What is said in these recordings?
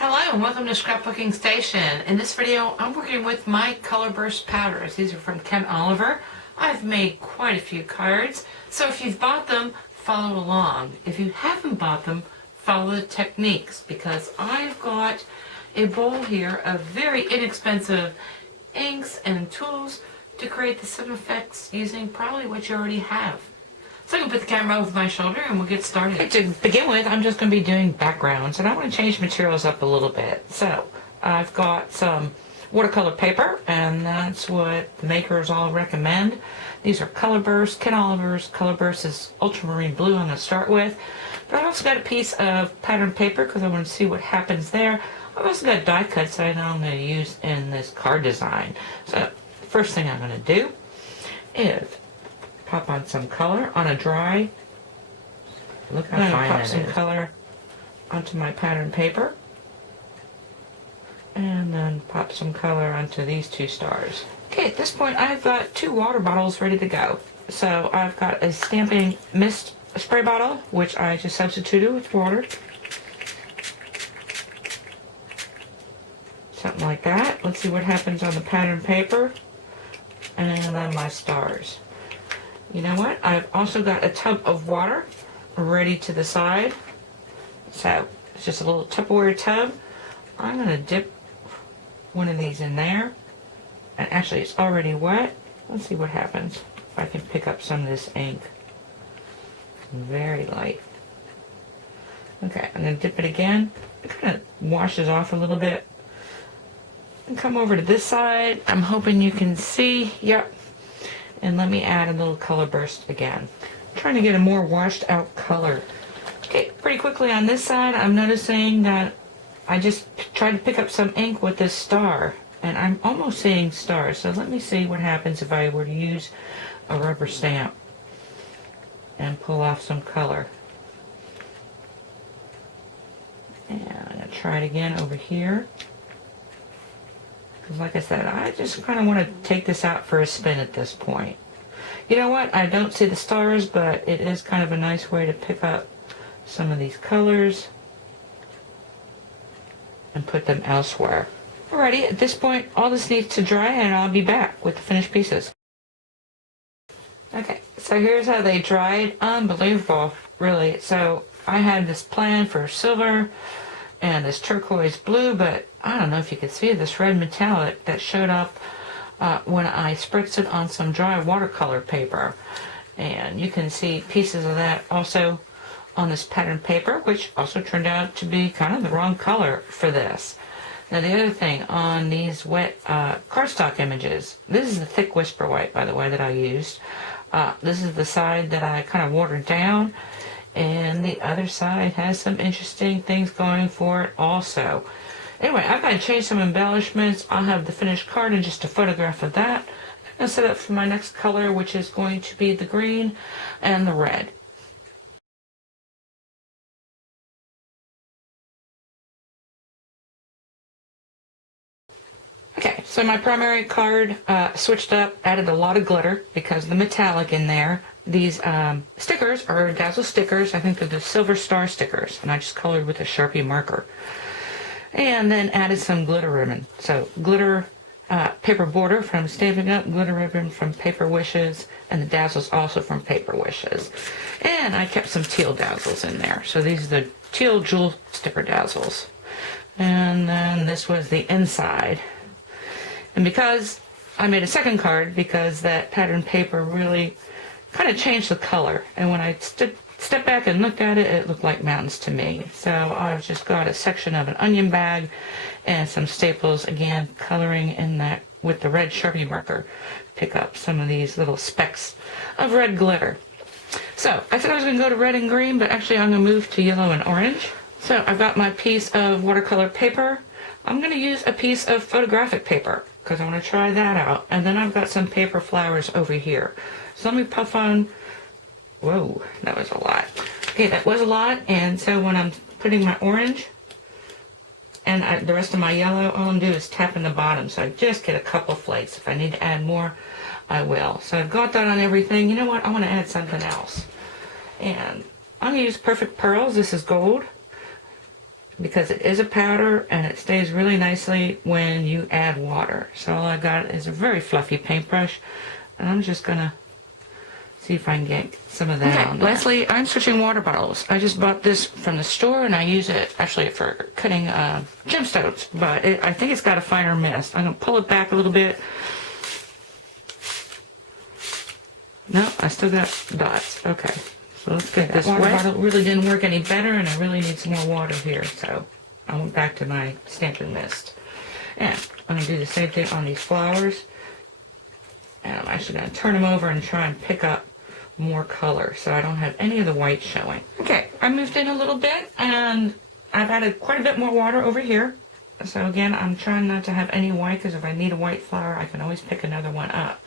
Hello and welcome to Scrapbooking Station. In this video I'm working with my Color Burst powders. These are from Ken Oliver. I've made quite a few cards, so if you've bought them, follow along. If you haven't bought them, follow the techniques, because I've got a bowl here of very inexpensive inks and tools to create the same effects using probably what you already have. So I'm going to put the camera over my shoulder and we'll get started. To begin with, I'm just going to be doing backgrounds, and I want to change materials up a little bit. So I've got some watercolor paper, and that's what the makers all recommend. These are Color Burst, Ken Oliver's Color Burst is ultramarine blue I'm going to start with. But I've also got a piece of pattern paper because I want to see what happens there. I've also got die cuts that I know I'm going to use in this card design. So the first thing I'm going to do is pop on some color on a dry. Look how fine that is. Pop some color onto my pattern paper, and then pop some color onto these two stars. Okay, at this point I've got two water bottles ready to go. So I've got a stamping mist spray bottle, which I just substituted with water. Something like that. Let's see what happens on the pattern paper, and then my stars. You know what? I've also got a tub of water ready to the side. So it's just a little Tupperware tub. I'm going to dip one of these in there. And actually it's already wet. Let's see what happens if I can pick up some of this ink. Very light. Okay, I'm going to dip it again. It kind of washes off a little bit. And come over to this side. I'm hoping you can see. Yep. And let me add a little Color Burst again. I'm trying to get a more washed out color. Okay, pretty quickly on this side, I'm noticing that I just tried to pick up some ink with this star, and I'm almost seeing stars. So let me see what happens if I were to use a rubber stamp and pull off some color. And I'm going to try it again over here. Like I said, I just kind of want to take this out for a spin at this point. You know what? I don't see the stars, but it is kind of a nice way to pick up some of these colors and put them elsewhere. Alrighty, at this point, all this needs to dry, and I'll be back with the finished pieces. Okay, so here's how they dried. Unbelievable, really. So I had this plan for silver and this turquoise blue, but I don't know if you could see this red metallic that showed up when I spritzed it on some dry watercolor paper. And you can see pieces of that also on this pattern paper, which also turned out to be kind of the wrong color for this. Now the other thing, on these wet cardstock images, this is the thick Whisper White, by the way, that I used. This is the side that I kind of watered down, and the other side has some interesting things going for it also. Anyway, I've got to change some embellishments. I'll have the finished card and just a photograph of that. I'm going to set up for my next color, which is going to be the green and the red. Okay, so my primary card switched up, added a lot of glitter because of the metallic in there. These stickers are Dazzle stickers. I think they're the Silver Star stickers, and I just colored with a Sharpie marker. And then added some glitter ribbon. So glitter paper border from Stampin' Up, glitter ribbon from Paper Wishes, and the Dazzles also from Paper Wishes. And I kept some teal Dazzles in there. So these are the teal jewel sticker Dazzles. And then this was the inside. And because I made a second card, because that pattern paper really kind of changed the color. And when I stepped back and looked at it, it looked like mountains to me. So I've just got a section of an onion bag and some staples, again, coloring in that with the red Sharpie marker. Pick up some of these little specks of red glitter. So I said I was going to go to red and green, but actually I'm going to move to yellow and orange. So I've got my piece of watercolor paper. I'm going to use a piece of photographic paper because I want to try that out. And then I've got some paper flowers over here. So let me puff on. Whoa, that was a lot. Okay, that was a lot. And so when I'm putting my orange and the rest of my yellow, all I'm doing is tapping the bottom. So I just get a couple flakes. If I need to add more, I will. So I've got that on everything. You know what? I want to add something else. And I'm going to use Perfect Pearls. This is gold. because it is a powder and it stays really nicely when you add water. So all I got is a very fluffy paintbrush, and I'm just gonna see if I can get some of that on there. Lastly, I'm switching water bottles. I just bought this from the store, and I use it actually for cutting gemstones, but I think it's got a finer mist. I'm gonna pull it back a little bit. No, I still got dots. Okay, so let's get this water bottle. Really didn't work any better, and I really need some more water here, so I went back to my stamping mist. And I'm gonna do the same thing on these flowers. And I'm actually going to turn them over and try and pick up more color so I don't have any of the white showing. Okay, I moved in a little bit and I've added quite a bit more water over here. So again, I'm trying not to have any white because if I need a white flower, I can always pick another one up.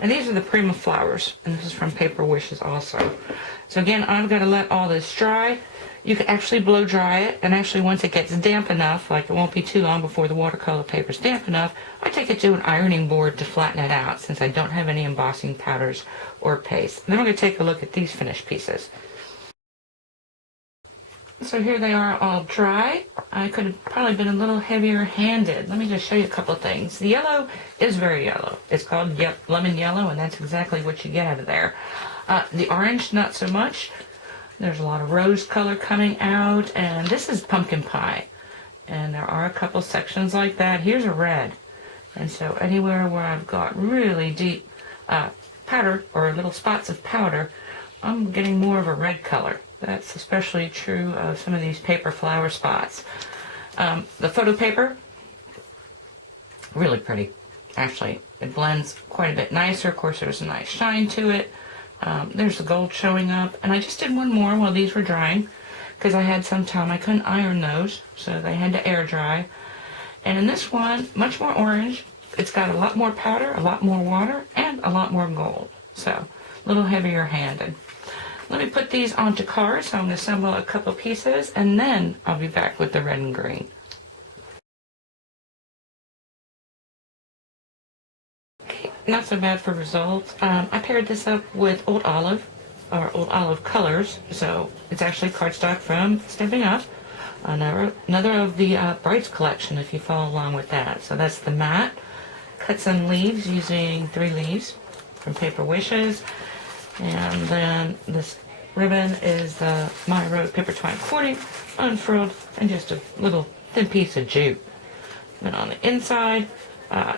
And these are the Prima flowers, and this is from Paper Wishes also. So again, I've got to let all this dry. You can actually blow dry it, and actually once it gets damp enough, like it won't be too long before the watercolor paper is damp enough, I take it to an ironing board to flatten it out since I don't have any embossing powders or paste. And then we're going to take a look at these finished pieces. So here they are all dry. I could have probably been a little heavier handed. Let me just show you a couple of things. The yellow is very yellow. It's called lemon yellow, and that's exactly what you get out of there. The orange, not so much. There's a lot of rose color coming out, and this is pumpkin pie. And there are a couple sections like that. Here's a red. And so anywhere where I've got really deep powder or little spots of powder, I'm getting more of a red color. That's especially true of some of these paper flower spots. The photo paper, really pretty. Actually, it blends quite a bit nicer. Of course, there's a nice shine to it. There's the gold showing up, and I just did one more while these were drying because I had some time. I couldn't iron those, so they had to air dry. And in this one, much more orange. It's got a lot more powder, a lot more water, and a lot more gold. So a little heavier handed. Let me put these onto cards. So I'm going to assemble a couple pieces, and then I'll be back with the red and green. Not so bad for results. I paired this up with Old Olive, or Old Olive Colors, so it's actually cardstock from Stampin' Up. Another of the Brights collection, if you follow along with that. So that's the matte. Cut some leaves using 3 leaves from Paper Wishes. And then this ribbon is the My Road Paper Twine Cording, unfurled, and just a little thin piece of jute. Then on the inside,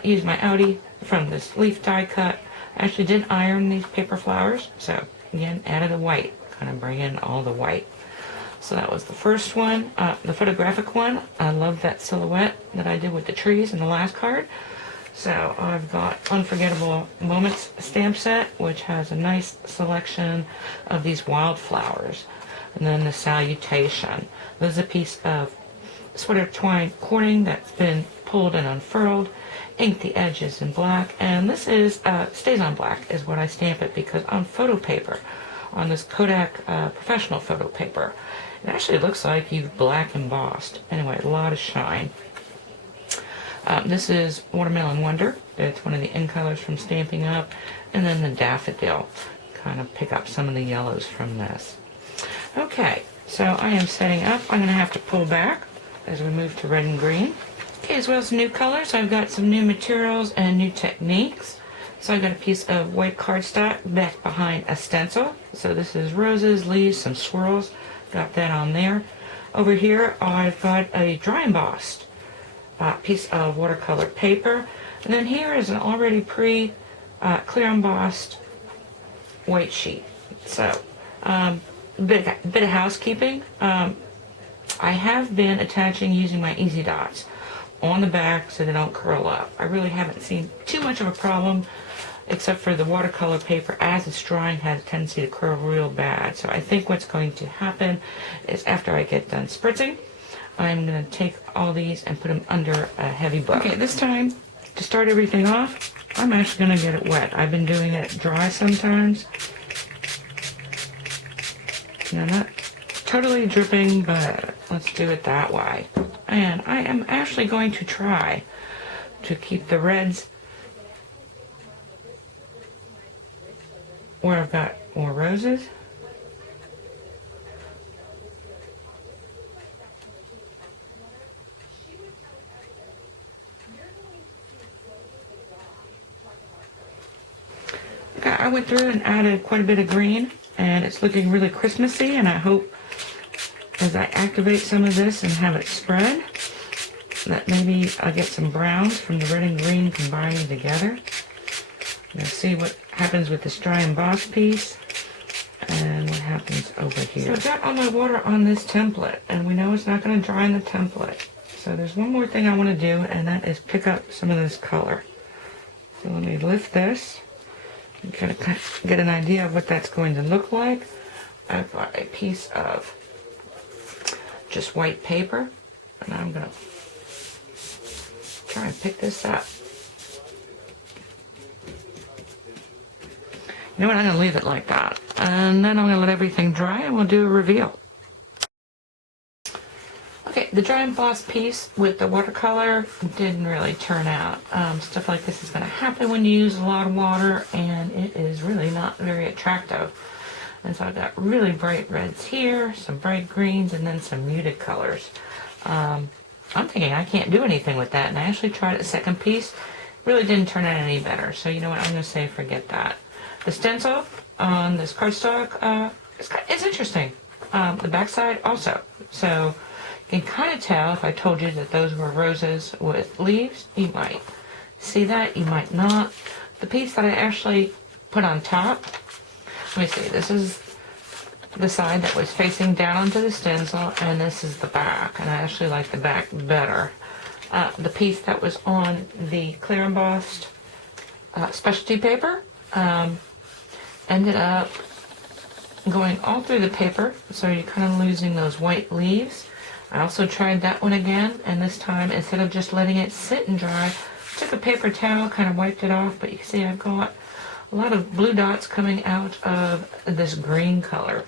use my Audi from this leaf die cut. I actually did iron these paper flowers, so again, added a white, kind of bring in all the white. So that was the first one. The photographic one, I love that silhouette that I did with the trees in the last card. So I've got Unforgettable Moments stamp set, which has a nice selection of these wildflowers. And then the Salutation. This is a piece of sweater twine cording that's been pulled and unfurled. Ink the edges in black, and this is stays on black is what I stamp it because on photo paper, on this Kodak professional photo paper, it actually looks like you've black embossed. Anyway, a lot of shine. This is Watermelon Wonder. It's one of the in colors from Stampin' Up, and then the Daffodil. Kind of pick up some of the yellows from this. Okay, so I am setting up. I'm going to have to pull back as we move to red and green. Okay, as well as new colors, I've got some new materials and new techniques. So I've got a piece of white cardstock back behind a stencil. So this is roses, leaves, some swirls. Got that on there. Over here, I've got a dry embossed piece of watercolor paper. And then here is an already clear embossed white sheet. So, bit of housekeeping. I have been attaching using my Easy Dots on the back so they don't curl up. I really haven't seen too much of a problem, except for the watercolor paper as it's drying has a tendency to curl real bad. So I think what's going to happen is after I get done spritzing, I'm going to take all these and put them under a heavy book. Okay, this time, to start everything off, I'm actually going to get it wet. I've been doing it dry sometimes. Now, not totally dripping, but let's do it that way. And I am actually going to try to keep the reds where I've got more roses. I went through and added quite a bit of green, and it's looking really Christmassy, and I hope as I activate some of this and have it spread, that maybe I'll get some browns from the red and green combining together. Now see what happens with this dry emboss piece and what happens over here. So I've got all my water on this template, and we know it's not going to dry in the template. So there's one more thing I want to do, and that is pick up some of this color. So let me lift this and kind of get an idea of what that's going to look like. I've got a piece of just white paper, and I'm going to try and pick this up. You know what, I'm going to leave it like that. And then I'm going to let everything dry and we'll do a reveal. Okay, the dry emboss piece with the watercolor didn't really turn out. Stuff like this is going to happen when you use a lot of water, and it is really not very attractive. And so I've got really bright reds here, some bright greens, and then some muted colors. I'm thinking I can't do anything with that, and I actually tried the second piece. Really didn't turn out any better, so you know what, I'm going to say forget that. The stencil on this cardstock, it's interesting. The backside also. So you can kind of tell if I told you that those were roses with leaves. You might see that, you might not. The piece that I actually put on top, let me see, this is the side that was facing down onto the stencil, and this is the back, and I actually like the back better. The piece that was on the clear embossed specialty paper ended up going all through the paper, so you're kind of losing those white leaves. I also tried that one again, and this time instead of just letting it sit and dry, took a paper towel, kind of wiped it off, but you can see I've got a lot of blue dots coming out of this green color.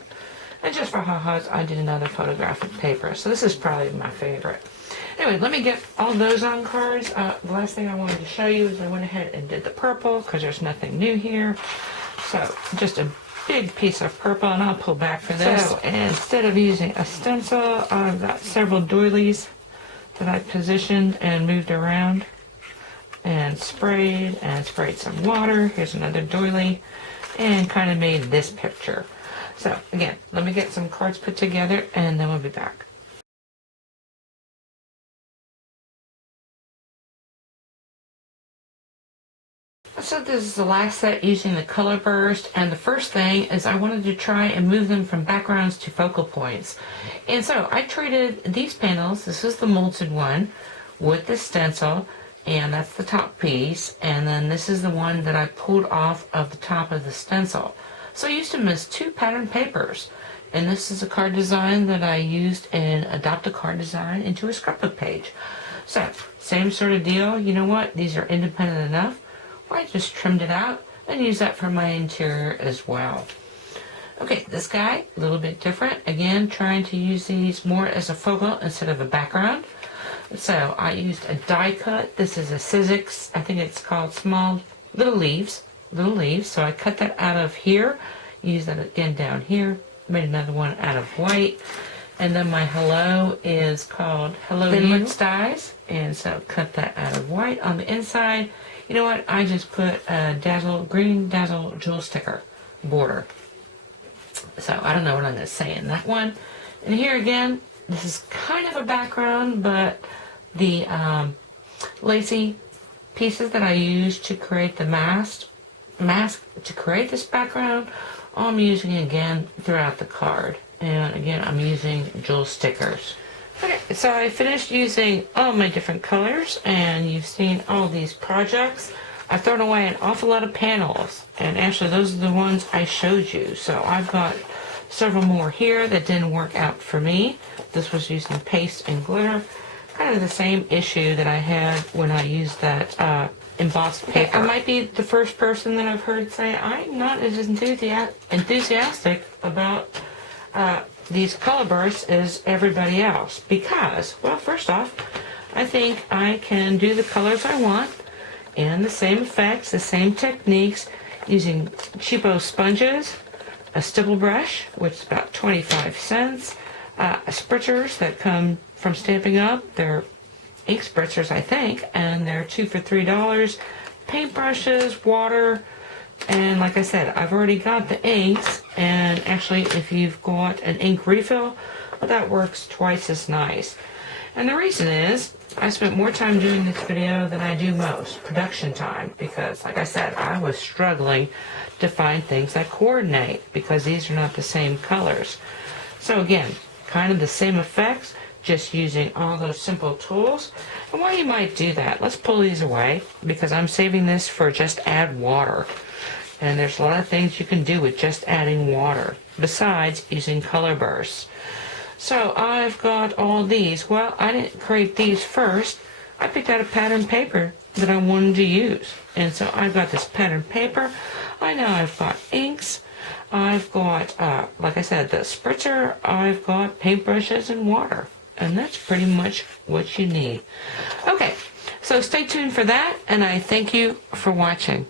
And just for ha-has, I did another photographic paper, so this is probably my favorite. Anyway, let me get all those on cards. The last thing I wanted to show you is I went ahead and did the purple, because there's nothing new here. So just a big piece of purple, and I'll pull back for this. So instead of using a stencil, I've got several doilies that I positioned and moved around and sprayed some water. Here's another doily, and kind of made this picture. So again, let me get some cards put together, and then we'll be back. So this is the last set using the color burst, and the first thing is I wanted to try and move them from backgrounds to focal points. And so I treated these panels, this is the molded one, with the stencil, and that's the top piece, and then this is the one that I pulled off of the top of the stencil. So I used them as two pattern papers, and this is a card design that I used in Adopt a Card Design into a scrapbook page. So same sort of deal, you know what, these are independent enough. I just trimmed it out and used that for my interior as well. Okay, this guy, a little bit different. Again, trying to use these more as a focal instead of a background. So I used a die cut. This is a Sizzix, I think it's called small little leaves. So I cut that out of here, used that again down here, made another one out of white. And then my hello is called Hello You dies, and so cut that out of white on the inside. You know what? I just put a green dazzle jewel sticker border. So I don't know what I'm going to say in that one. And here again, this is kind of a background, but the lacy pieces that I used to create the mask to create this background, I'm using again throughout the card. And again, I'm using jewel stickers. Okay, so I finished using all my different colors, and you've seen all these projects. I've thrown away an awful lot of panels, and actually those are the ones I showed you. So I've got several more here that didn't work out for me. This was using paste and glitter. Kind of the same issue that I had when I used that embossed paper. Okay, I might be the first person that I've heard say I'm not as enthusiastic about these color bursts as everybody else, because, well, first off, I think I can do the colors I want and the same effects, the same techniques, using cheapo sponges, a stipple brush, which is about 25 cents, spritzers that come from Stampin' Up. They're ink spritzers, I think, and they're 2 for $3, paintbrushes, water, And like I said, I've already got the inks, and actually if you've got an ink refill, that works twice as nice. And the reason is, I spent more time doing this video than I do most, production time, because like I said, I was struggling to find things that coordinate, because these are not the same colors. So again, kind of the same effects, just using all those simple tools. And while you might do that, let's pull these away, because I'm saving this for just add water. And there's a lot of things you can do with just adding water, besides using color bursts. So I've got all these. Well, I didn't create these first. I picked out a pattern paper that I wanted to use. And so I've got this pattern paper. I know I've got inks. I've got, like I said, the spritzer. I've got paintbrushes and water. And that's pretty much what you need. Okay, so stay tuned for that, and I thank you for watching.